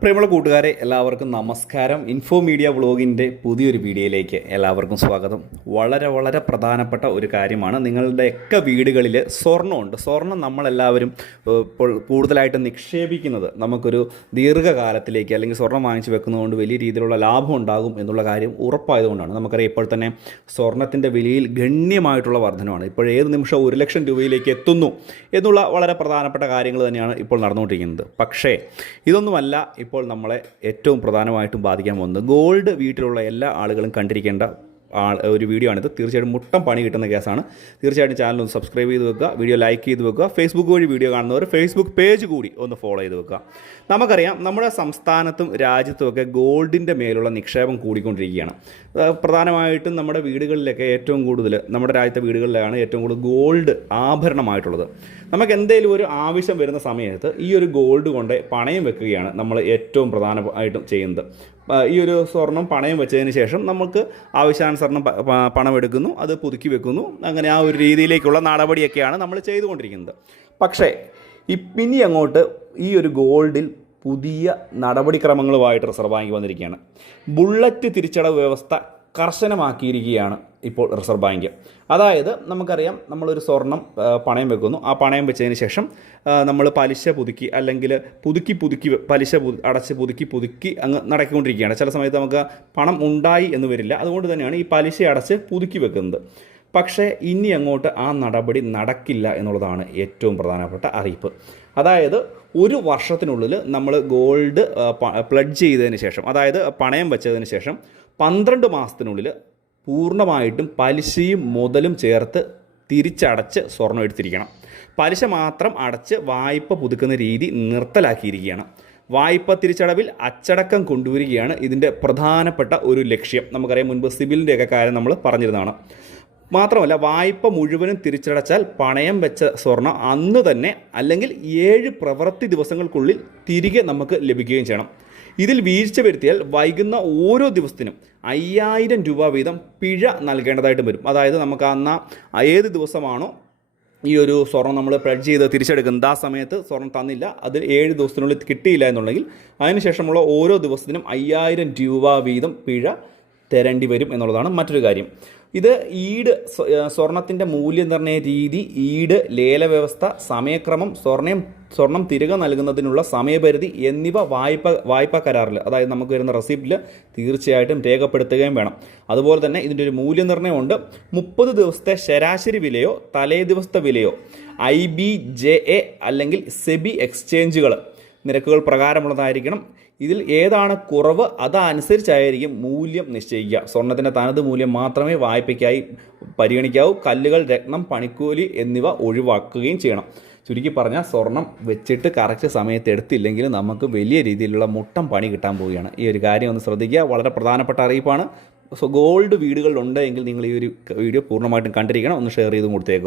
പ്രിയമുള്ള കൂട്ടുകാരെ എല്ലാവർക്കും നമസ്കാരം. ഇൻഫോ മീഡിയ വ്ളോഗിന്റെ പുതിയൊരു വീഡിയോയിലേക്ക് എല്ലാവർക്കും സ്വാഗതം. വളരെ വളരെ പ്രധാനപ്പെട്ട ഒരു കാര്യമാണ്. നിങ്ങളുടെയൊക്കെ വീടുകളിൽ സ്വർണമുണ്ട്. സ്വർണം നമ്മളെല്ലാവരും ഇപ്പോൾ കൂടുതലായിട്ട് നിക്ഷേപിക്കുന്നത് നമുക്കൊരു ദീർഘകാലത്തിലേക്ക് അല്ലെങ്കിൽ സ്വർണം വാങ്ങിച്ച് വെക്കുന്നതുകൊണ്ട് വലിയ രീതിയിലുള്ള ലാഭം ഉണ്ടാകും എന്നുള്ള കാര്യം ഉറപ്പായതുകൊണ്ടാണ്. നമുക്കറിയാം ഇപ്പോൾ തന്നെ സ്വർണത്തിന്റെ വിലയിൽ ഗണ്യമായിട്ടുള്ള വർധനമാണ് ഇപ്പോൾ ഏത് നിമിഷം ഒരു ലക്ഷം രൂപയിലേക്ക് എത്തുന്നു എന്നുള്ള വളരെ പ്രധാനപ്പെട്ട കാര്യങ്ങൾ തന്നെയാണ് ഇപ്പോൾ നടന്നുകൊണ്ടിരിക്കുന്നത്. പക്ഷേ ഇതൊന്നുമല്ല ഇപ്പോൾ നമ്മളെ ഏറ്റവും പ്രധാനമായിട്ടും ബാധിക്കാൻ പോകുന്നത് ഗോൾഡ് വീട്ടിലുള്ള എല്ലാ ആളുകളും കണ്ടിരിക്കേണ്ട ഒരു വീഡിയോ ആണിത്. തീർച്ചയായിട്ടും മുട്ടം പണി കിട്ടുന്ന കേസാണ്. തീർച്ചയായിട്ടും ചാനൽ ഒന്ന് സബ്സ്ക്രൈബ് ചെയ്ത് വെക്കുക വീഡിയോ ലൈക്ക് ചെയ്ത് വെക്കുക ഫേസ്ബുക്ക് വഴി വീഡിയോ കാണുന്നവർ ഫേസ്ബുക്ക് പേജ് കൂടി ഒന്ന് ഫോളോ ചെയ്ത് വെക്കുക. നമുക്കറിയാം നമ്മുടെ സംസ്ഥാനത്തും രാജ്യത്തുമൊക്കെ ഗോൾഡിന്റെ മേലുള്ള നിക്ഷേപം കൂടിക്കൊണ്ടിരിക്കുകയാണ്. പ്രധാനമായിട്ടും നമ്മുടെ വീടുകളിലൊക്കെ ഏറ്റവും കൂടുതൽ നമ്മുടെ രാജ്യത്തെ വീടുകളിലാണ് ഏറ്റവും കൂടുതൽ ഗോൾഡ് ആഭരണമായിട്ടുള്ളത്. നമുക്ക് എന്തെങ്കിലും ഒരു ആവശ്യം വരുന്ന സമയത്ത് ഈ ഒരു ഗോൾഡ് കൊണ്ട് പണയം വെക്കുകയാണ് നമ്മൾ ഏറ്റവും പ്രധാനമായിട്ടും ചെയ്യുന്നത്. ഈ ഒരു സ്വർണം പണയം വെച്ചതിന് ശേഷം നമുക്ക് ആവശ്യാനുസരണം പണം എടുക്കുന്നു അത് പുതുക്കി വെക്കുന്നു. അങ്ങനെ ആ ഒരു രീതിയിലേക്കുള്ള നടപടിയൊക്കെയാണ് നമ്മൾ ചെയ്തുകൊണ്ടിരിക്കുന്നത്. പക്ഷേ ഇനി അങ്ങോട്ട് ഈ ഒരു ഗോൾഡിൽ പുതിയ നടപടിക്രമങ്ങളുമായിട്ട് റിസർവ് ബാങ്ക് വന്നിരിക്കുകയാണ്. ബുള്ളറ്റ് തിരിച്ചടവ് വ്യവസ്ഥ കർശനമാക്കിയിരിക്കുകയാണ് ഇപ്പോൾ റിസർവ് ബാങ്ക്. അതായത് നമുക്കറിയാം നമ്മളൊരു സ്വർണം പണയം വെക്കുന്നു. ആ പണയം വെച്ചതിന് ശേഷം നമ്മൾ പലിശ പുതുക്കി അല്ലെങ്കിൽ പുതുക്കി പുതുക്കി പലിശ അടച്ച് പുതുക്കി പുതുക്കി അങ്ങ് നടക്കിക്കൊണ്ടിരിക്കുകയാണ് ചില സമയത്ത് നമുക്ക് പണം ഉണ്ടായി എന്ന് വരില്ല. അതുകൊണ്ട് തന്നെയാണ് ഈ പലിശ അടച്ച് പുതുക്കി വെക്കുന്നത്. പക്ഷേ ഇനി അങ്ങോട്ട് ആ നടപടി നടക്കില്ല എന്നുള്ളതാണ് ഏറ്റവും പ്രധാനപ്പെട്ട അറിയിപ്പ്. അതായത് ഒരു വർഷത്തിനുള്ളിൽ നമ്മൾ ഗോൾഡ് പ്ലഡ്ജ് ചെയ്തതിന് ശേഷം അതായത് പണയം വെച്ചതിന് ശേഷം പന്ത്രണ്ട് മാസത്തിനുള്ളിൽ പൂർണമായിട്ടും പലിശയും മുതലും ചേർത്ത് തിരിച്ചടച്ച് സ്വർണം എടുത്തിരിക്കണം. പലിശ മാത്രം അടച്ച് വായ്പ പുതുക്കുന്ന രീതി നിർത്തലാക്കിയിരിക്കുകയാണ്. വായ്പ തിരിച്ചടവിൽ അച്ചടക്കം കൊണ്ടുവരികയാണ് ഇതിന്റെ പ്രധാനപ്പെട്ട ഒരു ലക്ഷ്യം. നമുക്കറിയാം മുൻപ് സിബിലിന്റെയൊക്കെ കാര്യം നമ്മൾ പറഞ്ഞിരുന്നതാണ്. മാത്രമല്ല വായ്പ മുഴുവനും തിരിച്ചടച്ചാൽ പണയം വെച്ച സ്വർണം അന്ന് തന്നെ അല്ലെങ്കിൽ ഏഴ് പ്രവൃത്തി ദിവസങ്ങൾക്കുള്ളിൽ തിരികെ നമുക്ക് ലഭിക്കുകയും ചെയ്യണം. ഇതിൽ വീഴ്ച വരുത്തിയാൽ വൈകുന്ന ഓരോ ദിവസത്തിനും അയ്യായിരം രൂപ വീതം പിഴ നൽകേണ്ടതായിട്ടും വരും. അതായത് നമുക്ക് അന്ന് ഏത് ദിവസമാണോ ഈ ഒരു സ്വർണം നമ്മൾ പ്ലഡ് ചെയ്ത് തിരിച്ചെടുക്കുന്നത് ആ സമയത്ത് സ്വർണം തന്നില്ല അതിൽ ഏഴ് ദിവസത്തിനുള്ളിൽ കിട്ടിയില്ല എന്നുണ്ടെങ്കിൽ അതിനുശേഷമുള്ള ഓരോ ദിവസത്തിനും അയ്യായിരം രൂപ വീതം പിഴ തരേണ്ടി വരും എന്നുള്ളതാണ് മറ്റൊരു കാര്യം. ഇത് ഈട് സ്വർണത്തിന്റെ മൂല്യനിർണയ രീതി ഈട് ലേല വ്യവസ്ഥ സമയക്രമം സ്വർണം സ്വർണം തിരികെ നൽകുന്നതിനുള്ള സമയപരിധി എന്നിവ വായ്പ വായ്പാ കരാറിൽ അതായത് നമുക്ക് വരുന്ന റെസിപ്റ്റിൽ തീർച്ചയായിട്ടും രേഖപ്പെടുത്തുകയും വേണം. അതുപോലെ തന്നെ ഇതിന്റെ ഒരു മൂല്യനിർണയമുണ്ട്. മുപ്പത് ദിവസത്തെ ശരാശരി വിലയോ തലേ ദിവസത്തെ വിലയോ ഐ ബി ജെ എ അല്ലെങ്കിൽ സെബി എക്സ്ചേഞ്ചുകൾ നിരക്കുകൾ പ്രകാരമുള്ളതായിരിക്കണം. ഇതിൽ ഏതാണ് കുറവ് അതനുസരിച്ചായിരിക്കും മൂല്യം നിശ്ചയിക്കുക. സ്വർണത്തിന്റെ തനത് മൂല്യം മാത്രമേ വായ്പയ്ക്കായി പരിഗണിക്കാവൂ. കല്ലുകൾ രത്നം പണിക്കൂലി എന്നിവ ഒഴിവാക്കുകയും ചെയ്യണം. ചുരുക്കി പറഞ്ഞാൽ സ്വർണം വെച്ചിട്ട് കറക്റ്റ് സമയത്ത് എടുത്തില്ലെങ്കിൽ നമുക്ക് വലിയ രീതിയിലുള്ള മുട്ടം പണി കിട്ടാൻ പോവുകയാണ്. ഈ ഒരു കാര്യം ഒന്ന് ശ്രദ്ധിക്കുക. വളരെ പ്രധാനപ്പെട്ട അറിയിപ്പാണ്. സോ ഗോൾഡ് വീടുകളിലുണ്ടെങ്കിൽ നിങ്ങൾ ഈ ഒരു വീഡിയോ പൂർണമായിട്ടും കണ്ടിരിക്കണം. ഒന്ന് ഷെയർ ചെയ്ത് കൊടുത്തേക്കും